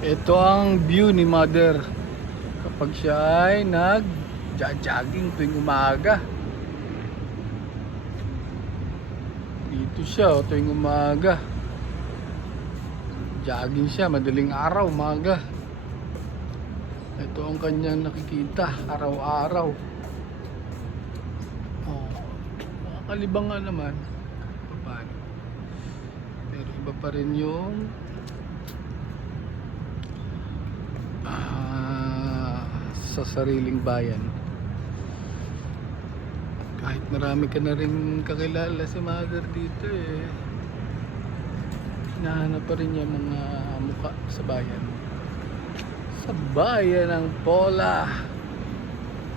Ito ang view ni Mother kapag siya ay nag-jogging tuwing umaga. Dito siya tuwing umaga. Jogging siya, madaling araw, umaga. Ito ang kanyang nakikita araw-araw. Oh, makakalibang nga naman. Paano? Pero iba pa rin yung sa sariling bayan. Kahit marami ka na rin kakilala si Mother dito hinahanap pa rin niya mga mukha sa bayan. Sa bayan ng Pola,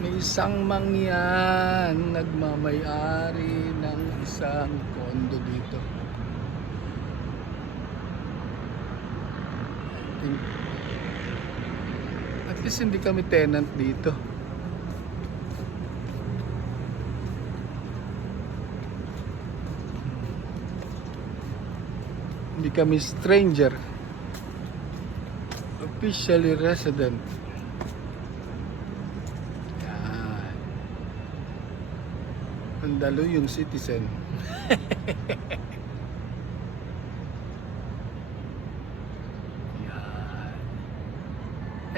may isang mangyan nagmamay-ari ng isang kondo dito. At least hindi kami tenant dito. Hindi kami stranger. Officially resident. Yan. Mandaluyong citizen. Yan.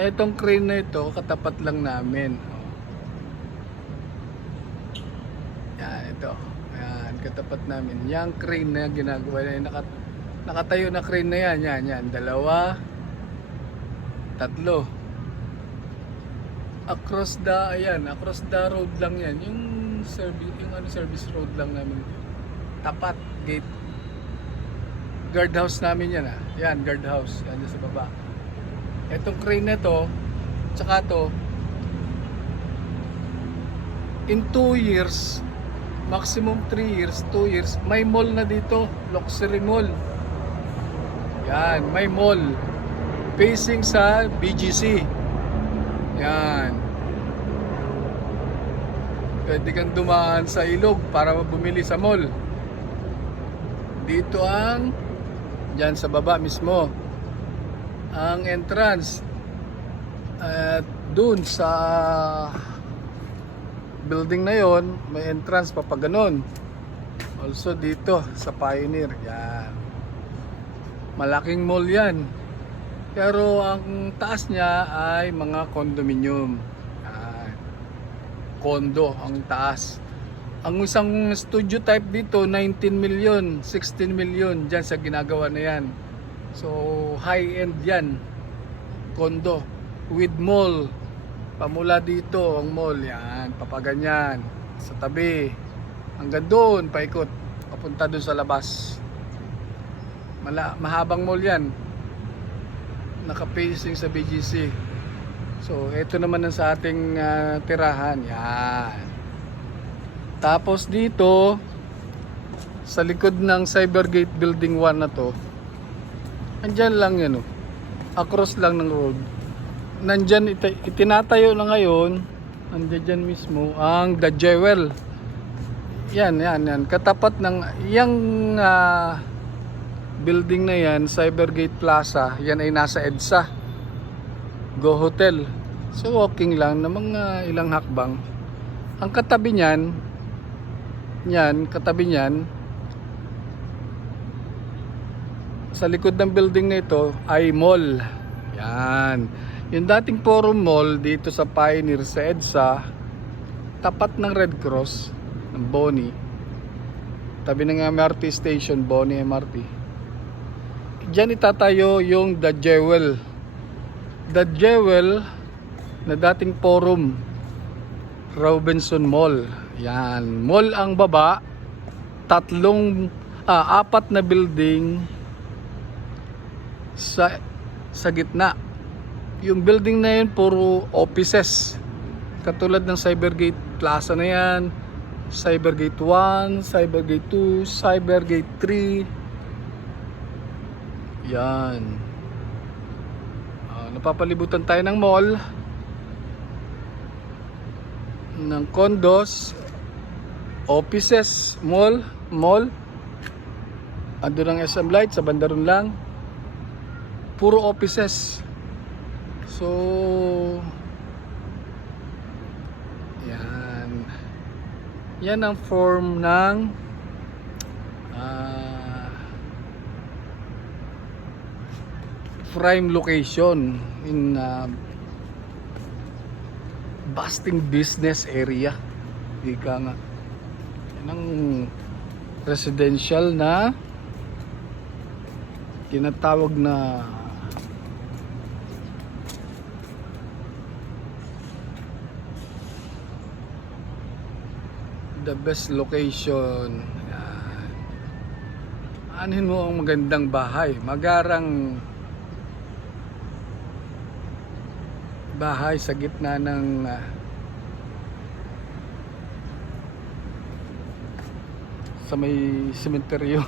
Etong crane na ito, katapat lang namin. Yan, ito. Yan, katapat namin. Yang crane na ginagawa na nakatayo na crane na yan. Dalawa, tatlo. Across the road lang yan. Yung service road lang namin. Tapat gate. Guardhouse namin yan . Yan, guardhouse. Yan sa baba. Etong crane na to, tsaka to, in 2 years, maximum 3 years, 2 years, may mall na dito, luxury mall. Yan, may mall facing sa BGC. Yan. Pwede kang dumaan sa ilog para bumili sa mall. Dito dyan sa baba mismo ang entrance. At dun sa building na yon may entrance pa ganon. Also dito sa Pioneer. Yan. Malaking mall yan. Pero ang taas niya ay mga condominium. Condo ang taas. Ang isang studio type dito 19 million, 16 million dyan sa ginagawa na yan. So high end yan. Condo with mall. Pamula dito ang mall yan, papaganyan sa tabi. Hanggang doon paikot papunta doon sa labas. Mahabang mall yan, naka-facing sa BGC. So ito naman ang sa ating tirahan. Yan. Tapos dito sa likod ng Cybergate Building 1 na to, andyan lang yan across lang ng road. Nandyan itinatayo na ngayon, andyan dyan mismo ang The Jewel. Yan. Katapat ng yung building na yan, Cybergate Plaza, yan ay nasa EDSA Go Hotel. So walking lang na mga ilang hakbang. Ang katabi niyan, sa likod ng building na ito ay mall. Yan. Yung dating Forum Mall dito sa Pioneer sa EDSA, tapat ng Red Cross ng Boni, tabi ng MRT station, Boni MRT. Diyan itatayo yung The Jewel. The Jewel na dating Forum Robinson Mall. Yan, mall ang baba, apat na building sa gitna. Yung building na yun puro offices. Katulad ng Cybergate Plaza na yan, Cybergate 1, Cybergate 2, Cybergate 3. Yan. Napapalibutan tayo ng mall, ng condos, offices, mall. Ando ng SM Light sa bandaron lang. Puro offices. So yan. Yan ang form ng prime location in bustling business area. Ika nga. Yan ang residential na tinatawag na the best location. Yan. Anin mo ang magandang bahay, magarang bahay sa gitna ng sa may sementeryo.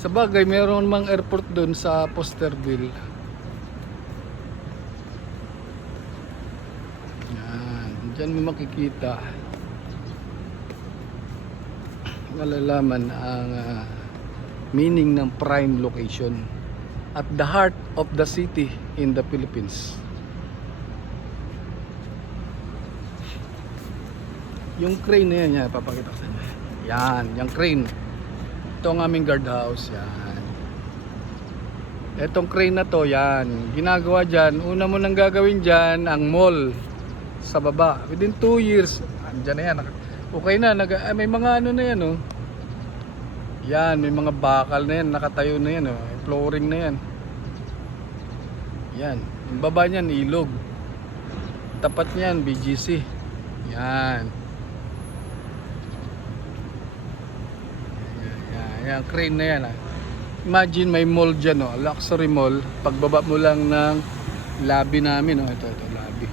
Sa bagay, meron mang airport doon sa Fosterville. Yan, diyan mo makikita, malalaman ang meaning ng prime location at the heart of the city in the Philippines. Yung crane na yan, papakita ko sa inyo. Yan, yung crane. Ito ang aming guardhouse. Yan. Etong crane na to, yan. Ginagawa dyan, una mo nang gagawin dyan, ang mall sa baba. Within 2 years, andyan na yan. Okay na, may mga ano na yan, oh. Yan, may mga bakal na yan, nakatayo na yan, oh. Flooring na yan. Yan, yung baba niyan, ilog. Tapat niyan, BGC. Yan. Yan, crane na yan, ah. Imagine may mall dyan, oh, luxury mall. Pagbaba mo lang ng lobby namin, oh, ito lobby.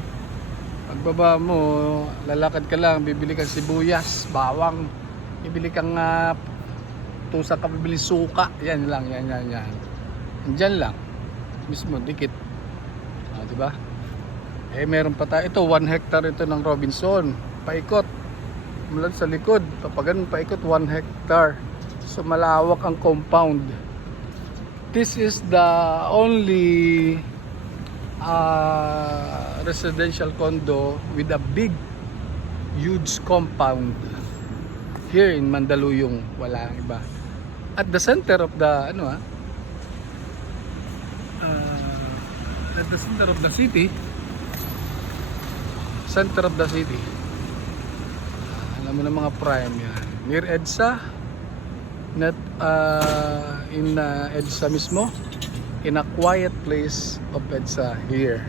Pagbaba mo, lalakad ka lang, bibili kang sibuyas, bawang, bibili kang tusa ka, bibili suka. Yan lang, yan. Diyan lang mismo, dikit. Diba? Meron pa tayo, ito 1 hectare ito ng Robinson, paikot mula sa likod, papagan paikot 1 hectare. So malawak ang compound. This is the only residential condo with a big huge compound here in Mandaluyong. Wala iba. At the center of the at the center of the city, alam mo na mga prime yan, near EDSA, not in EDSA mismo, in a quiet place of EDSA here.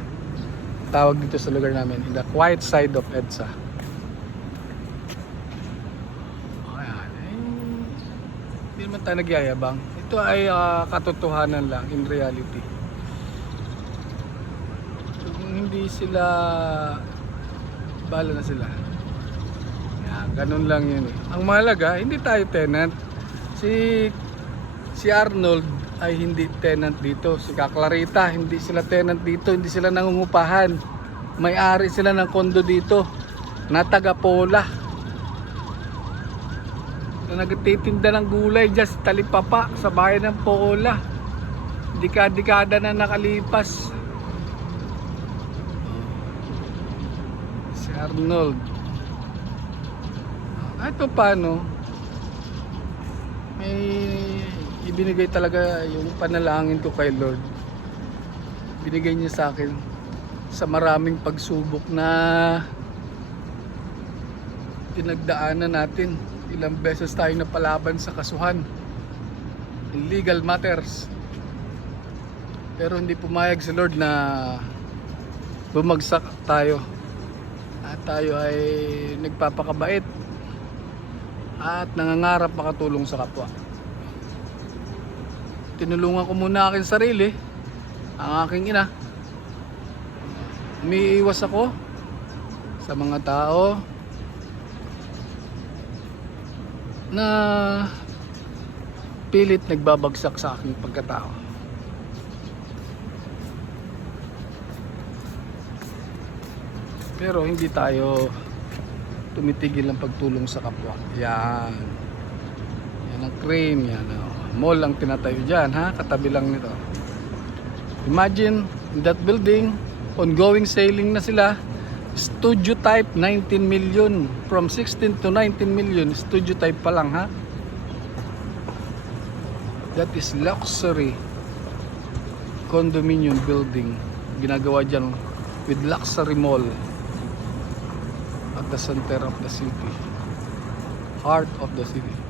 Tawag dito sa lugar namin, in the quiet side of EDSA. Ayan, hindi naman tayo nagyayabang. Ito ay katotohanan lang, in reality. Hindi sila, bala na sila. Yan, ganun lang yun eh. Ang mahalaga, hindi tayo tenant. Si Arnold ay hindi tenant dito. Si Clarita, hindi sila tenant dito. Hindi sila nangungupahan. May-ari sila ng kondo dito na taga Pola, na nagtitinda ng gulay dyan sa Talipapa, sa bayan ng Pola. Dekada na nakalipas. Arnold. Ito paano? May ibinigay talaga yung panalangin ko kay Lord. Binigay niya sa akin sa maraming pagsubok na pinagdaanan natin. Ilang beses tayo napalaban sa kasuhan in legal matters. Pero hindi pumayag si Lord na bumagsak tayo. At tayo ay nagpapakabait at nangangarap makatulong sa kapwa. Tinulungan ko muna aking sarili, ang aking ina. Umiiwas ako sa mga tao na pilit nagbabagsak sa aking pagkatao. Pero hindi tayo tumitigil ng pagtulong sa kapwa. Yan. Yan ang crane. Yan. Mall ang tinatayo dyan, ha? Katabi lang nito. Imagine, In that building, ongoing selling na sila. Studio type, 19 million. From 16 to 19 million, studio type pa lang, ha? That is luxury condominium building. Ginagawa dyan with luxury mall at the center of the city. Heart of the city.